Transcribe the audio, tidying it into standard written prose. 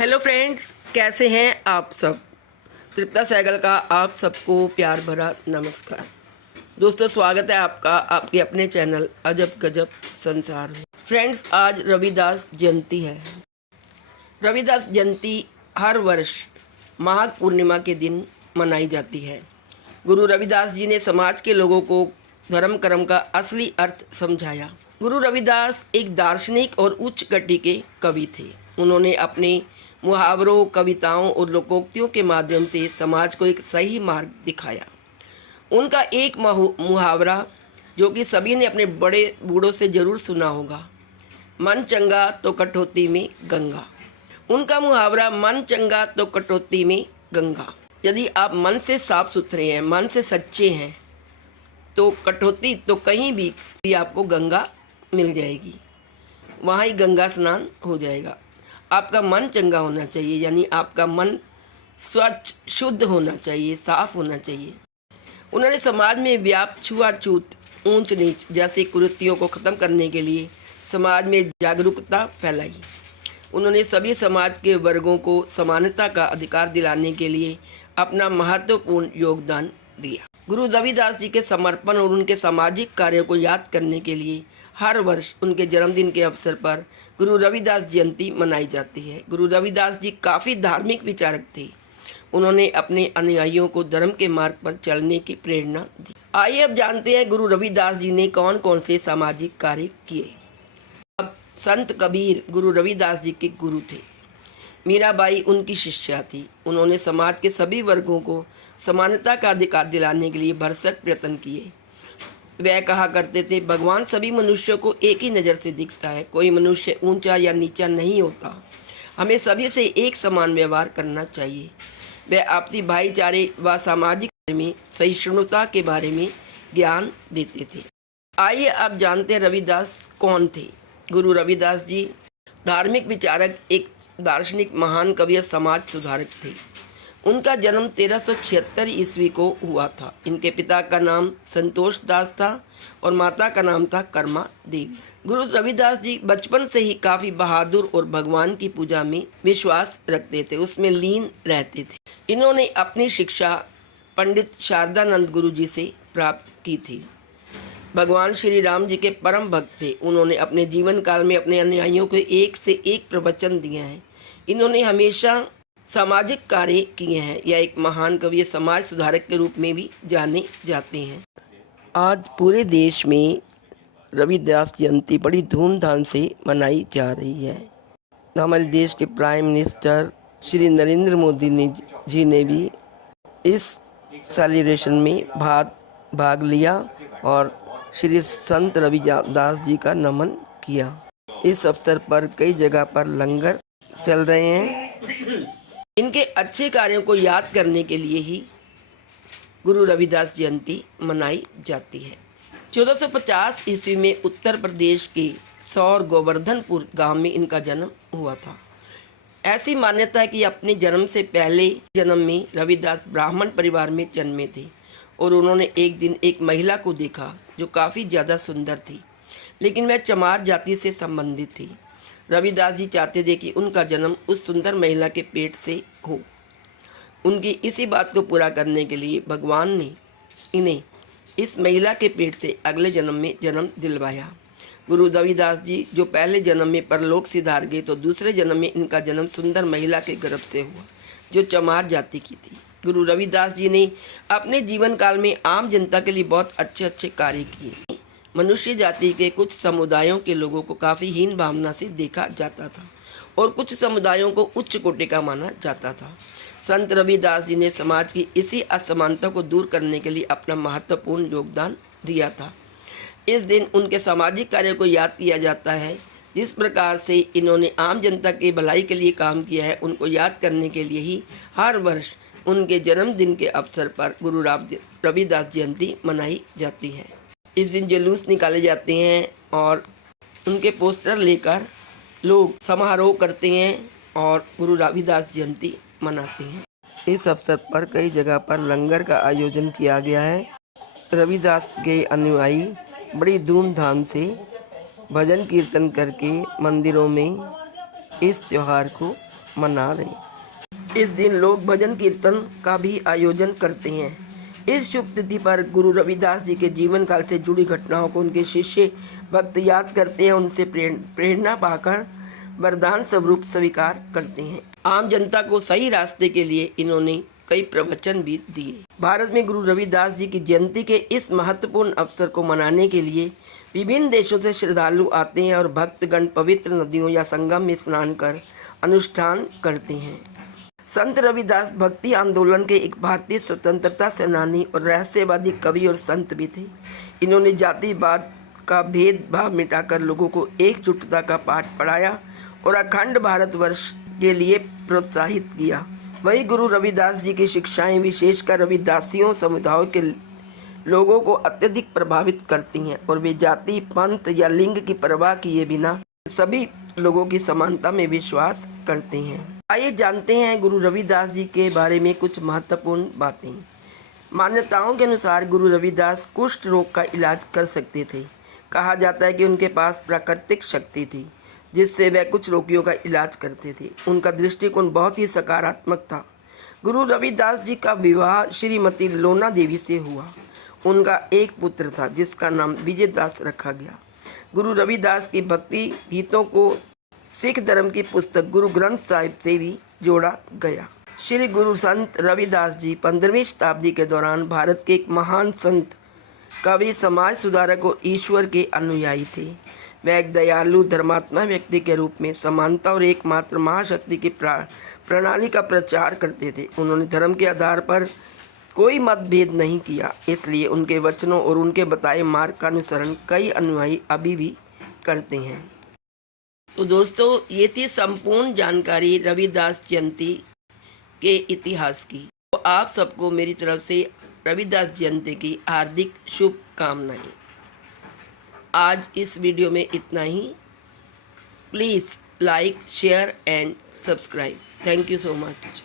Hello friends, कैसे हैं आप सब। तृप्ता सहगल का आप सबको प्यार भरा नमस्कार। दोस्तों, स्वागत है आपका आपके अपने चैनल अजब गजब संसार में। फ्रेंड्स, आज रविदास जयंती है। रविदास जयंती हर वर्ष माघ पूर्णिमा के दिन मनाई जाती है। गुरु रविदास जी ने समाज के लोगों को धर्म कर्म का असली अर्थ समझाया। गुरु रविदास एक दार्शनिक और उच्च कोटि के कवि थे। उन्होंने अपने मुहावरों, कविताओं और लोकोक्तियों के माध्यम से समाज को एक सही मार्ग दिखाया। उनका एक मुहावरा जो कि सभी ने अपने बड़े बूढ़ों से जरूर सुना होगा, मन चंगा तो कटौती में गंगा। उनका मुहावरा मन चंगा तो कटौती में गंगा। यदि आप मन से साफ सुथरे हैं, मन से सच्चे हैं, तो कटौती तो कहीं भी आपको गंगा मिल जाएगी, वहाँ ही गंगा स्नान हो जाएगा। आपका मन चंगा होना चाहिए, यानी आपका मन स्वच्छ शुद्ध होना चाहिए, साफ होना चाहिए। उन्होंने समाज में व्याप्त छुआछूत, ऊंच नीच जैसी कुरीतियों को ख़त्म करने के लिए समाज में जागरूकता फैलाई। उन्होंने सभी समाज के वर्गों को समानता का अधिकार दिलाने के लिए अपना महत्वपूर्ण योगदान दिया। गुरु रविदास जी के समर्पण और उनके सामाजिक कार्यों को याद करने के लिए हर वर्ष उनके जन्मदिन के अवसर पर गुरु रविदास जयंती मनाई जाती है। गुरु रविदास जी काफ़ी धार्मिक विचारक थे। उन्होंने अपने अनुयायियों को धर्म के मार्ग पर चलने की प्रेरणा दी। आइए अब जानते हैं गुरु रविदास जी ने कौन कौन से सामाजिक कार्य किए। अब संत कबीर गुरु रविदास जी के गुरु थे। मीराबाई उनकी शिष्या थी। उन्होंने समाज के सभी वर्गों को समानता का अधिकार दिलाने के लिए भरसक प्रयत्न किए। वह कहा करते थे, भगवान सभी मनुष्यों को एक ही नज़र से दिखता है। कोई मनुष्य ऊंचा या नीचा नहीं होता। हमें सभी से एक समान व्यवहार करना चाहिए। वह आपसी भाईचारे व सामाजिक में सहिष्णुता के बारे में ज्ञान देते थे। आइए अब जानते हैं रविदास कौन थे। गुरु रविदास जी धार्मिक विचारक, एक दार्शनिक, महान कवि और समाज सुधारक थे। उनका जन्म 1376 ईस्वी को हुआ था। इनके पिता का नाम संतोष दास था और माता का नाम था कर्मा देवी। गुरु रविदास जी बचपन से ही काफ़ी बहादुर और भगवान की पूजा में विश्वास रखते थे, उसमें लीन रहते थे। इन्होंने अपनी शिक्षा पंडित शारदानंद गुरु जी से प्राप्त की थी। भगवान श्री राम जी के परम भक्त थे। उन्होंने अपने जीवन काल में अपने अनुयायियों को एक से एक प्रवचन दिए हैं। इन्होंने हमेशा सामाजिक कार्य किए हैं। यह एक महान कवि, समाज सुधारक के रूप में भी जाने जाते हैं। आज पूरे देश में रविदास जयंती बड़ी धूमधाम से मनाई जा रही है। हमारे देश के प्राइम मिनिस्टर श्री नरेंद्र मोदी जी ने भी इस सेलिब्रेशन में भाग लिया और श्री संत रविदास जी का नमन किया। इस अवसर पर कई जगह पर लंगर चल रहे हैं। इनके अच्छे कार्यों को याद करने के लिए ही गुरु रविदास जयंती मनाई जाती है। 1450 ईस्वी में उत्तर प्रदेश के सौर गोवर्धनपुर गांव में इनका जन्म हुआ था। ऐसी मान्यता है कि अपने जन्म से पहले जन्म में रविदास ब्राह्मण परिवार में जन्मे थे और उन्होंने एक दिन एक महिला को देखा जो काफ़ी ज़्यादा सुंदर थी, लेकिन वह चमार जाति से संबंधित थी। रविदास जी चाहते थे कि उनका जन्म उस सुंदर महिला के पेट से हो। उनकी इसी बात को पूरा करने के लिए भगवान ने इन्हें इस महिला के पेट से अगले जन्म में जन्म दिलवाया। गुरु रविदास जी जो पहले जन्म में परलोक सिधार गए, तो दूसरे जन्म में इनका जन्म सुंदर महिला के गर्भ से हुआ जो चमार जाति की थी। गुरु रविदास जी ने अपने जीवन काल में आम जनता के लिए बहुत अच्छे अच्छे कार्य किए। मनुष्य जाति के कुछ समुदायों के लोगों को काफ़ी हीन भावना से देखा जाता था और कुछ समुदायों को उच्च कोटि का माना जाता था। संत रविदास जी ने समाज की इसी असमानता को दूर करने के लिए अपना महत्वपूर्ण योगदान दिया था। इस दिन उनके सामाजिक कार्यों को याद किया जाता है। जिस प्रकार से इन्होंने आम जनता की भलाई के लिए काम किया है, उनको याद करने के लिए ही हर वर्ष उनके जन्मदिन के अवसर पर गुरु रविदास जयंती मनाई जाती है। इस दिन जुलूस निकाले जाते हैं और उनके पोस्टर लेकर लोग समारोह करते हैं और गुरु रविदास जयंती मनाते हैं। इस अवसर पर कई जगह पर लंगर का आयोजन किया गया है। रविदास के अनुयायी बड़ी धूमधाम से भजन कीर्तन करके मंदिरों में इस त्यौहार को मना रहे हैं। इस दिन लोग भजन कीर्तन का भी आयोजन करते हैं। इस शुभ तिथि पर गुरु रविदास जी के जीवन काल से जुड़ी घटनाओं को उनके शिष्य भक्त याद करते हैं, उनसे प्रेरणा पाकर वरदान स्वरूप स्वीकार करते हैं। आम जनता को सही रास्ते के लिए इन्होंने कई प्रवचन भी दिए। भारत में गुरु रविदास जी की जयंती के इस महत्वपूर्ण अवसर को मनाने के लिए विभिन्न देशों से श्रद्धालु आते हैं और भक्तगण पवित्र नदियों या संगम में स्नान कर अनुष्ठान करते हैं। संत रविदास भक्ति आंदोलन के एक भारतीय स्वतंत्रता सेनानी और रहस्यवादी कवि और संत भी थे। इन्होंने जातिवाद का भेदभाव मिटाकर लोगों को एकजुटता का पाठ पढ़ाया और अखंड भारतवर्ष के लिए प्रोत्साहित किया। वही गुरु रविदास जी की शिक्षाएं विशेषकर रविदासियों समुदायों के लोगों को अत्यधिक प्रभावित करती हैं और वे जाति, पंथ या लिंग की परवाह किए बिना सभी लोगों की समानता में विश्वास करते हैं। आइए जानते हैं गुरु रविदास जी के बारे में कुछ महत्वपूर्ण बातें। मान्यताओं के अनुसार गुरु रविदास कुष्ठ रोग का इलाज कर सकते थे। कहा जाता है कि उनके पास प्राकृतिक शक्ति थी जिससे वह कुछ रोगियों का इलाज करते थे। उनका दृष्टिकोण बहुत ही सकारात्मक था। गुरु रविदास जी का विवाह श्रीमती लोना देवी से हुआ। उनका एक पुत्र था जिसका नाम विजय दास रखा गया। गुरु रविदास की भक्ति गीतों को सिख धर्म की पुस्तक गुरु ग्रंथ साहिब से भी जोड़ा गया। श्री गुरु संत रविदास जी 15वीं शताब्दी के दौरान भारत के एक महान संत, कवि, समाज सुधारक और ईश्वर के अनुयायी थे। वह एक दयालु धर्मात्मा व्यक्ति के रूप में समानता और एकमात्र महाशक्ति की प्रणाली का प्रचार करते थे। उन्होंने धर्म के आधार पर कोई मतभेद नहीं किया, इसलिए उनके वचनों और उनके बताए मार्ग का अनुसरण कई अनुयायी अभी भी करते हैं। तो दोस्तों, ये थी संपूर्ण जानकारी रविदास जयंती के इतिहास की। तो आप सबको मेरी तरफ से रविदास जयंती की हार्दिक शुभकामनाएं। आज इस वीडियो में इतना ही। Please like, share and subscribe. Thank you so much.